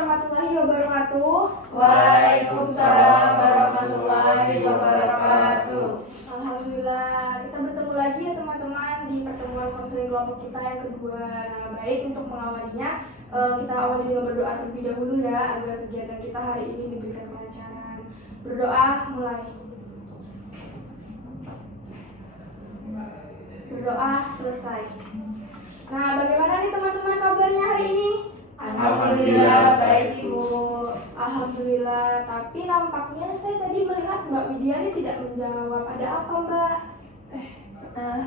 warahmatullahi wabarakatuh. Waalaikumsalam warahmatullahi wabarakatuh. Alhamdulillah, kita bertemu lagi ya teman-teman di pertemuan konseling kelompok kita yang kedua. Nah, baik, untuk mengawalinya kita awali dengan berdoa terlebih dahulu ya, agar kegiatan kita hari ini diberikan kelancaran. Berdoa mulai. Berdoa selesai. Nah, bagaimana nih teman-teman kabarnya hari ini? Alhamdulillah baik Ibu. Alhamdulillah, tapi nampaknya saya tadi melihat Mbak Widiani tidak menjawab. Ada apa Mbak?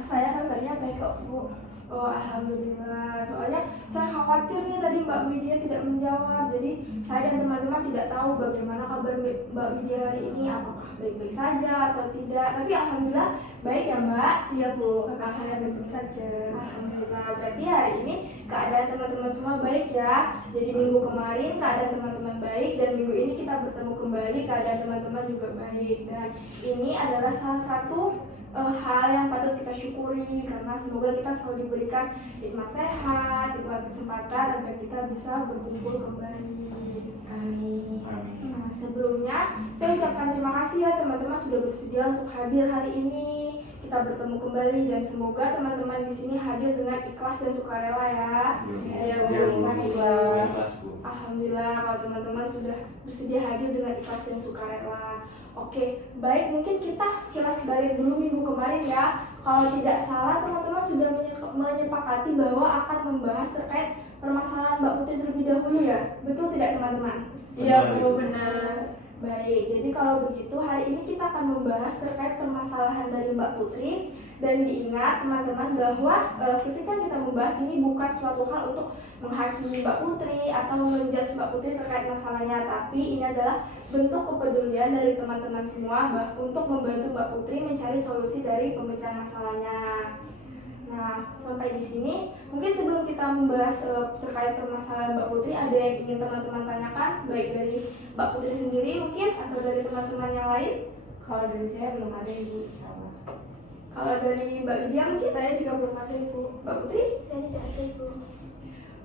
Saya kabarnya baik kok Bu. Oh, alhamdulillah. Soalnya saya khawatir nih tadi Mbak Widya tidak menjawab. Jadi saya dan teman-teman tidak tahu bagaimana kabar Mbak Widya hari ini, apakah baik-baik saja atau tidak. Tapi alhamdulillah baik ya Mbak. Iya Bu, kakak saya baik saja. Alhamdulillah, berarti hari ini keadaan teman-teman semua baik ya. Jadi minggu kemarin keadaan teman-teman baik, dan minggu ini kita bertemu kembali keadaan teman-teman juga baik. Dan ini adalah salah satu hal yang patut kita syukuri, karena semoga kita selalu diberikan nikmat sehat, nikmat kesempatan agar kita bisa berkumpul kembali. Amin. Nah, sebelumnya saya ucapkan terima kasih ya teman-teman sudah bersedia untuk hadir hari ini. Kita bertemu kembali dan semoga teman-teman di sini hadir dengan ikhlas dan sukarela ya. Ya, Ikhlas Bu. Alhamdulillah kalau teman-teman sudah bersedia hadir dengan ikhlas dan sukarela. Oke, baik, mungkin kita kilas balik dulu minggu kemarin ya. Kalau tidak salah teman-teman sudah menyepakati bahwa akan membahas terkait permasalahan Mbak Putri terlebih dahulu ya. Betul tidak teman-teman? Iya Bu, benar. Baik, jadi kalau begitu hari ini kita akan membahas terkait permasalahan dari Mbak Putri. Dan diingat teman-teman bahwa ketika kita membahas ini bukan suatu hal untuk menghakimi Mbak Putri atau menjudge Mbak Putri terkait masalahnya, tapi ini adalah bentuk kepedulian dari teman-teman semua untuk membantu Mbak Putri mencari solusi dari pemecahan masalahnya. Nah, sampai di sini mungkin sebelum kita membahas terkait permasalahan Mbak Putri, ada yang ingin teman-teman tanyakan, baik dari Mbak Putri sendiri mungkin atau dari teman-teman yang lain? Kalau dari saya belum ada Ibu, insyaallah. Kalau dari Mbak Widya mungkin? Saya juga belum ada Ibu. Mbak Putri? Saya tidak ada Ibu.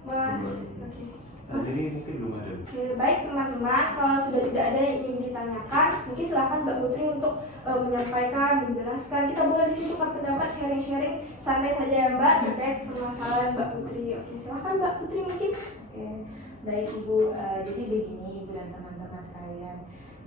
Mas? Belum. Oke. Saat ini mungkin belum ada. Oke, baik teman-teman, kalau sudah tidak ada yang ingin ditanyakan, mungkin silakan Mbak Putri untuk menyampaikan, menjelaskan. Kita boleh di sini tukar pendapat, sharing-sharing santai saja ya Mbak terkait permasalahan Mbak Putri. Oke, silakan Mbak Putri mungkin. Oke, baik Ibu. Jadi begini Ibu dan teman-teman sekalian.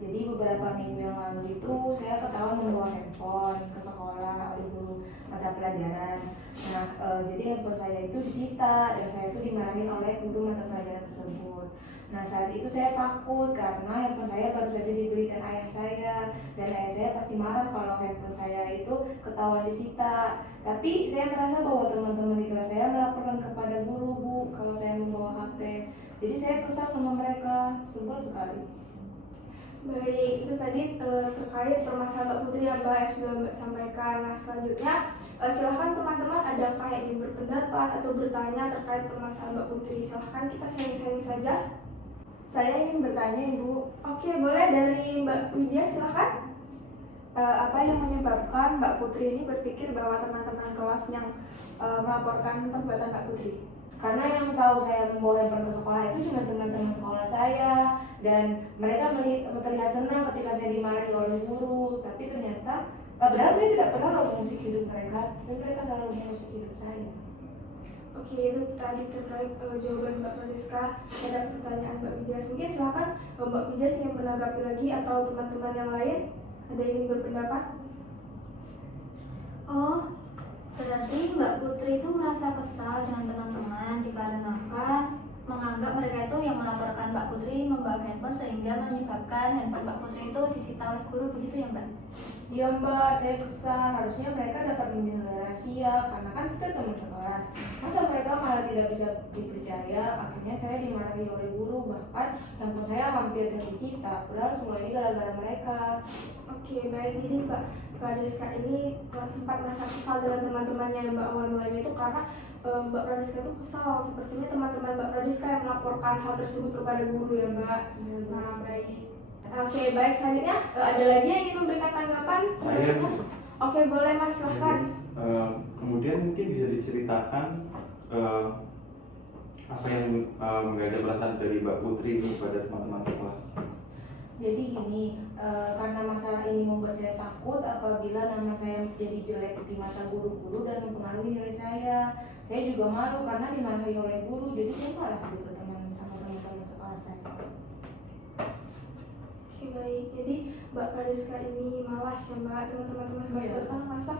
Jadi beberapa minggu yang lalu itu saya ketahuan membawa handphone ke sekolah oleh guru mata pelajaran. Nah, jadi handphone saya itu disita dan saya itu dimarahin oleh guru mata pelajaran tersebut. Nah, saat itu saya takut karena handphone saya baru saja dibelikan ayah saya, dan ayah saya pasti marah kalau handphone saya itu ketahuan disita. Tapi saya merasa bahwa teman-teman di kelas saya melaporkan kepada guru Bu kalau saya membawa HP. Jadi saya kesal sama mereka, sebel sekali. Baik, itu tadi terkait permasalahan Mbak Putri yang Mbak yang sudah Mbak sampaikan. Nah, selanjutnya silahkan teman-teman adakah yang ingin berpendapat atau bertanya terkait permasalahan Mbak Putri. Silahkan kita sharing-sharing saja. Saya ingin bertanya Ibu, Oke, boleh dari Mbak Widya silahkan. apa yang menyebabkan Mbak Putri ini berpikir bahwa teman-teman kelas yang melaporkan perbuatan Mbak Putri? Karena yang tahu saya membawa handphone ke sekolah itu cuma teman-teman sekolah saya, dan mereka terlihat senang ketika saya dimarahi oleh guru. Tapi ternyata padahal saya tidak pernah loh mengusik hidup mereka, tapi mereka selalu mengusik hidup saya. Oke, itu tadi terkait jawaban Mbak Francisca terhadap pertanyaan Mbak Widya. Mungkin silakan Mbak Widya ingin menanggapi lagi atau teman-teman yang lain ada yang ingin berpendapat. Oh, berarti Mbak Putri itu merasa kesal dengan teman-teman dikarenakan menganggap mereka itu yang melaporkan Mbak Putri membawa handphone sehingga menyebabkan handphone Mbak Putri itu disita oleh guru, begitu ya Mbak? Iya Mbak, saya kesal. Harusnya mereka dapat menjaga rahasia karena kan kita teman sekelas. Masa mereka malah tidak bisa dipercaya? Akhirnya saya dimarahi oleh guru, bahkan handphone saya hampir disita. Padahal semua ini gara-gara mereka. Oke, baik. Jadi Mbak Francisca ini sempat merasa kesal dengan teman-temannya Mbak awal mulanya itu karena Mbak Francisca itu kesal. Sepertinya teman-teman Mbak Francisca yang melaporkan hal tersebut kepada guru ya Mbak. Nah, baik. Oke, baik. Selanjutnya ada lagi yang ingin memberikan tanggapan? Saya Bu. Oke, boleh Mas, silahkan. Kemudian mungkin bisa diceritakan apa yang menggali perasaan dari Mbak Putri ini pada teman-teman sekelas? Jadi gini, karena masalah ini membuat saya takut apabila nama saya jadi jelek di mata guru-guru dan mempengaruhi nilai saya. Saya juga malu karena dimarahi oleh guru, jadi saya malas berteman sama teman-teman sekelas saya. Oke baik, jadi Mbak Pradeska ini malas ya Mbak dengan teman-teman sekelas. Iya. Kan merasa,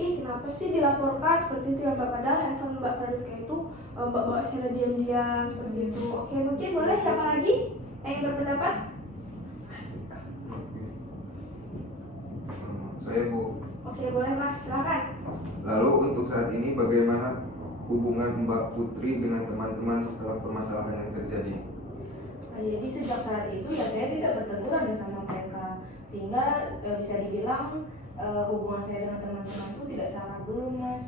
ih kenapa sih dilaporkan seperti itu ya Mbak, padahal handphone Mbak Pradeska itu Mbak bawa secara diam-diam seperti itu. Oke, mungkin boleh siapa lagi yang berpendapat? Saya Bu. Oke boleh Mas, silakan. Lalu untuk saat ini bagaimana hubungan Mbak Putri dengan teman-teman setelah permasalahan yang terjadi? Nah, jadi sejak saat itu ya saya tidak berteguran sama mereka, sehingga bisa dibilang hubungan saya dengan teman-teman itu tidak sama dulu Mas.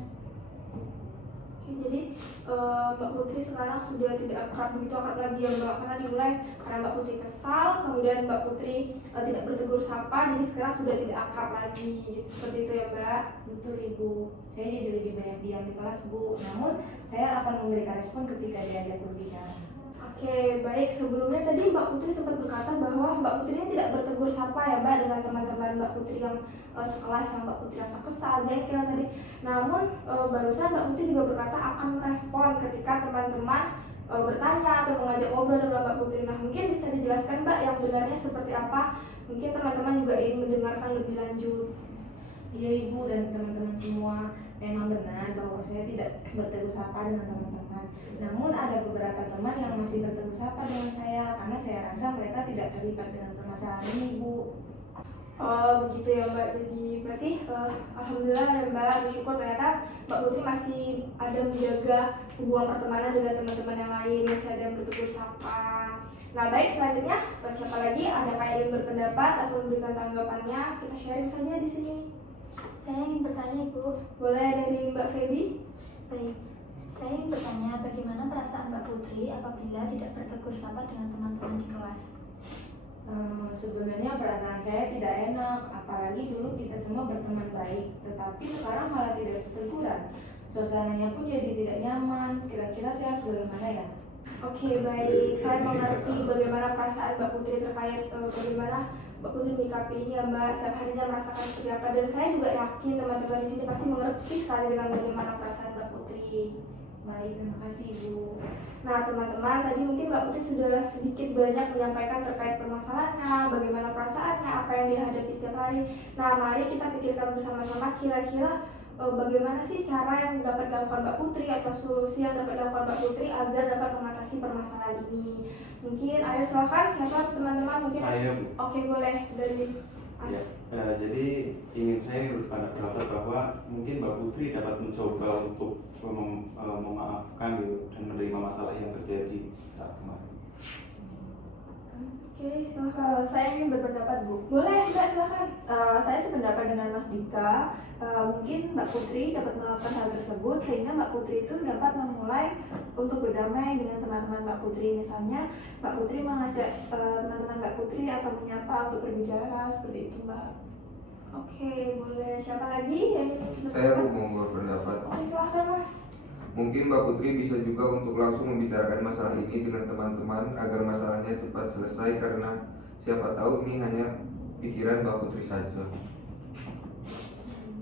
Oke, jadi Mbak Putri sekarang sudah tidak akrab begitu akrab lagi ya Mbak, karena dimulai karena Mbak Putri kesal, kemudian Mbak Putri tidak bertegur sapa, jadi sekarang sudah tidak akrab lagi, seperti itu ya Mbak. Betul Ibu, saya jadi lebih banyak diam di kelas Bu, namun saya akan memberikan respon ketika diajak berbicara. Oke, baik. Sebelumnya tadi Mbak Putri sempat berkata bahwa Mbak Putri ini tidak bertegur sapa ya Mbak dengan teman-teman Mbak Putri yang sekelas, yang Mbak Putri rasa kesal, jengkel tadi. Namun barusan Mbak Putri juga berkata akan merespon ketika teman-teman bertanya atau mengajak ngobrol dengan Mbak Putri. Nah mungkin bisa dijelaskan Mbak yang benarnya seperti apa? Mungkin teman-teman juga ingin mendengarkan lebih lanjut. Iya Ibu dan teman-teman semua, memang benar bahwa saya tidak bertegur sapa dengan teman-teman. Namun ada beberapa teman yang masih bertegur sapa dengan saya karena saya rasa mereka tidak terlibat dengan permasalahan ini Bu. Oh begitu ya Mbak, jadi berarti alhamdulillah ya Mbak, bersyukur ternyata Mbak Putri masih ada menjaga hubungan pertemanan dengan teman-teman yang lain, masih ada yang bertegur sapa. Nah baik, selanjutnya siapa lagi ada yang ingin berpendapat atau memberikan tanggapannya, kita sharing saja di sini. Saya ingin bertanya Ibu. Boleh dari Mbak Feby? Baik, saya ingin bertanya bagaimana perasaan Mbak Putri apabila tidak bertegur sapa dengan teman-teman di kelas? Sebenarnya perasaan saya tidak enak, apalagi dulu kita semua berteman baik, tetapi sekarang malah tidak berteguran. Suasananya pun jadi tidak nyaman. Kira-kira saya harus bagaimana ya? Oke baik, saya mengerti bagaimana perasaan Mbak Putri terkait bagaimana Mbak Putri menyikapi ini ya Mbak, setiap harinya merasakan seperti apa, dan saya juga yakin teman-teman di sini pasti mengerti sekali dengan bagaimana perasaan Mbak Putri. Baik, terima kasih Ibu. Nah teman-teman, tadi mungkin Mbak Putri sudah sedikit banyak menyampaikan terkait permasalahannya, bagaimana perasaannya, apa yang dihadapi setiap hari. Nah mari kita pikirkan bersama-sama kira-kira bagaimana sih cara yang dapat dilakukan Mbak Putri atau solusi yang dapat dilakukan Mbak Putri agar dapat mengatasi permasalahan ini. Mungkin ayo silakan siapa teman-teman mungkin. Saya Bu. Oke boleh dari Mas. Ya, jadi saya ingin berpendapat bahwa mungkin Mbak Putri dapat mencoba untuk memaafkan gitu, dan menerima masalah yang terjadi saat kemarin. Oke silakan. Saya ingin berpendapat Bu. Boleh Mbak silakan. Saya sependapat dengan Mas Dika. Mungkin Mbak Putri dapat melakukan hal tersebut sehingga Mbak Putri itu dapat memulai untuk berdamai dengan teman-teman Mbak Putri. Misalnya Mbak Putri mengajak teman-teman Mbak Putri atau menyapa untuk berbicara seperti itu Mbak. Oke boleh, siapa lagi yang ingin Saya Bu mau berpendapat. Oke silakan Mas. Mungkin Mbak Putri bisa juga untuk langsung membicarakan masalah ini dengan teman-teman agar masalahnya cepat selesai, karena siapa tahu ini hanya pikiran Mbak Putri saja.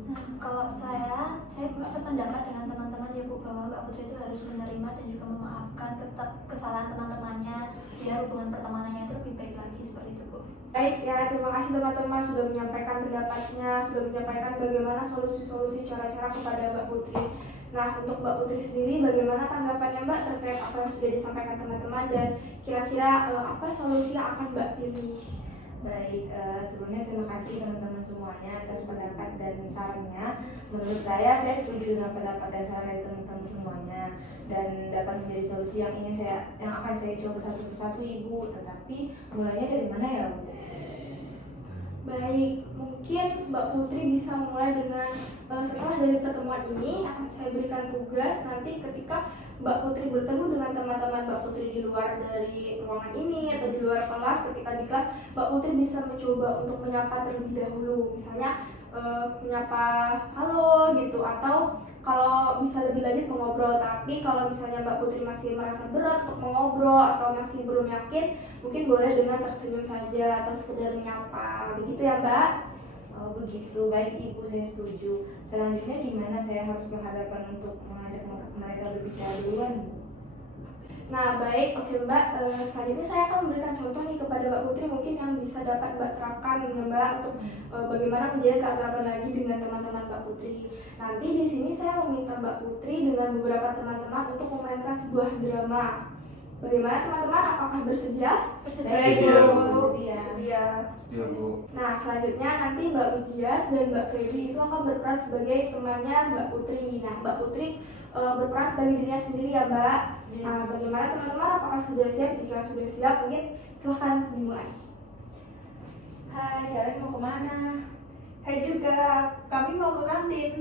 Nah, kalau saya sependapat dengan teman-teman ya Bu, bahwa Mbak Putri itu harus menerima dan juga memaafkan tetap kesalahan teman-temannya biar hubungan pertemanannya itu lebih baik lagi, seperti itu Bu. Baik ya, terima kasih teman-teman sudah menyampaikan pendapatnya, sudah menyampaikan bagaimana solusi-solusi cara-cara kepada Mbak Putri. Nah, untuk Mbak Putri sendiri bagaimana tanggapannya Mbak terkait apa yang sudah disampaikan teman-teman, dan kira-kira apa solusi yang akan Mbak pilih? Baik, sebelumnya terima kasih teman-teman semuanya atas pendapat dan sarannya. Menurut saya setuju dengan pendapat dan saran dari teman-teman semuanya dan dapat menjadi solusi yang akan saya coba satu persatu Ibu. Tetapi mulainya dari mana ya Bu? Baik, mungkin Mbak Putri bisa mulai dengan setelah dari pertemuan ini akan saya berikan tugas nanti ketika Mbak Putri bertemu dengan teman-teman Mbak Putri di luar dari ruangan ini atau di luar kelas, ketika di kelas Mbak Putri bisa mencoba untuk menyapa terlebih dahulu. Misalnya menyapa halo gitu, atau kalau bisa lebih lanjut mengobrol. Tapi kalau misalnya Mbak Putri masih merasa berat untuk mengobrol atau masih belum yakin, mungkin boleh dengan tersenyum saja atau sekedar menyapa, begitu ya Mbak. Oh begitu, baik Ibu, saya setuju. Selanjutnya gimana saya harus berhadapan untuk mengajak mereka berbicara duluan, Bu? Nah baik, oke Mbak, selanjutnya saya akan memberikan contoh nih kepada Mbak Putri mungkin yang bisa dapat Mbak terapkan ya Mbak untuk bagaimana menjaga keakraban lagi dengan teman-teman Mbak Putri. Nanti di sini saya meminta Mbak Putri dengan beberapa teman-teman untuk memainkan sebuah drama. Bagaimana teman-teman, apakah bersedia? Bersedia. Bersedia. Ya Bu. Nah selanjutnya nanti Mbak Widias dan Mbak Feby itu akan berperan sebagai temannya Mbak Putri. Nah Mbak Putri berperan sebagai dirinya sendiri ya Mbak. Nah bagaimana teman-teman, apakah sudah siap? Jika sudah siap mungkin silahkan dimulai. Hai, kalian mau kemana? Hai juga, kami mau ke kantin.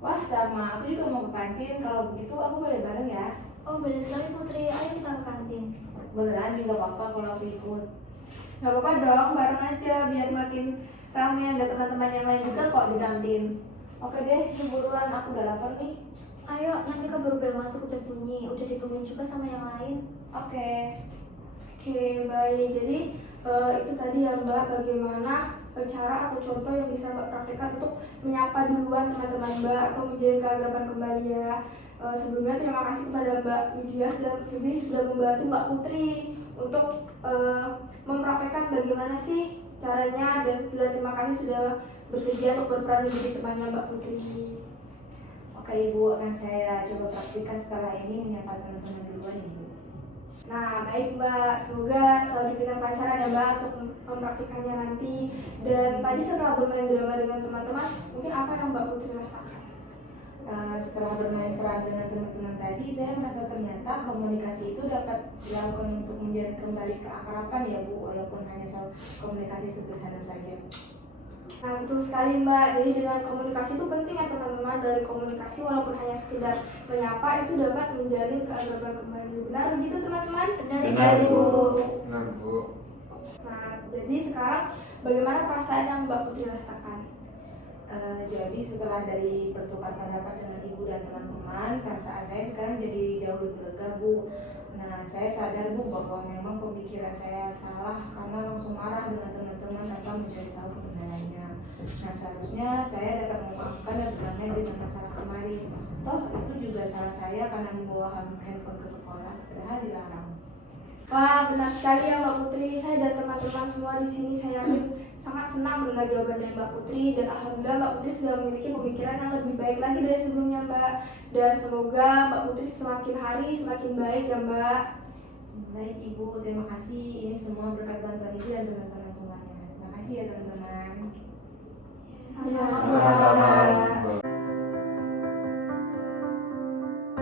Wah sama, aku juga mau ke kantin. Kalau begitu aku boleh bareng ya? Oh boleh sekali Putri, ayo kita ke kantin. Beneran nggak apa-apa kalau aku ikut. Gak apa-apa dong, bareng aja biar makin ramai, ada teman-teman yang lain juga kok di kantin. Oke deh, buruan, aku udah lapar nih. Ayo, nanti keburu bel masuk udah bunyi, udah ditungguin juga sama yang lain. Oke. Oke baik, jadi itu tadi ya Mbak, bagaimana cara atau contoh yang bisa Mbak praktekkan untuk menyapa duluan teman-teman Mbak atau menjalin keakraban kembali ya. Sebelumnya terima kasih kepada Mbak Widias dan Feby sudah membantu Mbak Putri untuk mempraktekkan bagaimana sih caranya, dan terima kasih sudah bersedia untuk berperan menjadi temannya Mbak Putri. Oke Ibu, akan saya coba praktikkan setelah ini menyapa teman-teman duluan Ibu. Nah baik Mbak, semoga selalu diberikan kelancaran ya Mbak untuk mempraktikannya nanti. Dan tadi setelah bermain drama dengan teman-teman, mungkin apa yang Mbak Putri rasakan? Setelah bermain peran dengan teman-teman tadi, saya merasa ternyata komunikasi itu dapat dilakukan untuk menjalin kembali keakraban ya Bu, walaupun hanya soal komunikasi sederhana saja. Nah betul sekali Mbak, jadi dengan komunikasi itu penting ya teman-teman. Dari komunikasi walaupun hanya sekedar menyapa itu dapat menjalin keakraban kembali. Benar begitu teman-teman? Benar, Bu. Benar Bu. Nah jadi sekarang bagaimana perasaan yang Mbak Putri rasakan? Jadi setelah dari bertukar pendapat dengan Ibu dan teman-teman, perasaan saya sekarang jadi jauh lebih lega Bu. Nah saya sadar Bu bahwa memang pemikiran saya salah karena langsung marah dengan teman-teman tanpa mencari tahu kebenarannya. Nah seharusnya saya dapat memaafkan dan berdamai dengan masalah kemarin. Toh itu juga salah saya karena membawa handphone ke sekolah padahal dilarang. Wah benar sekali ya Mbak Putri, saya dan teman-teman semua di sini saya yakin sangat senang mendengar jawaban dari Mbak Putri, dan alhamdulillah Mbak Putri sudah memiliki pemikiran yang lebih baik lagi dari sebelumnya Mbak, dan semoga Mbak Putri semakin hari semakin baik ya Mbak. Baik Ibu, terima kasih. Ini semua berkat bantuan Ibu dan teman-teman semuanya. Terima kasih ya teman-teman.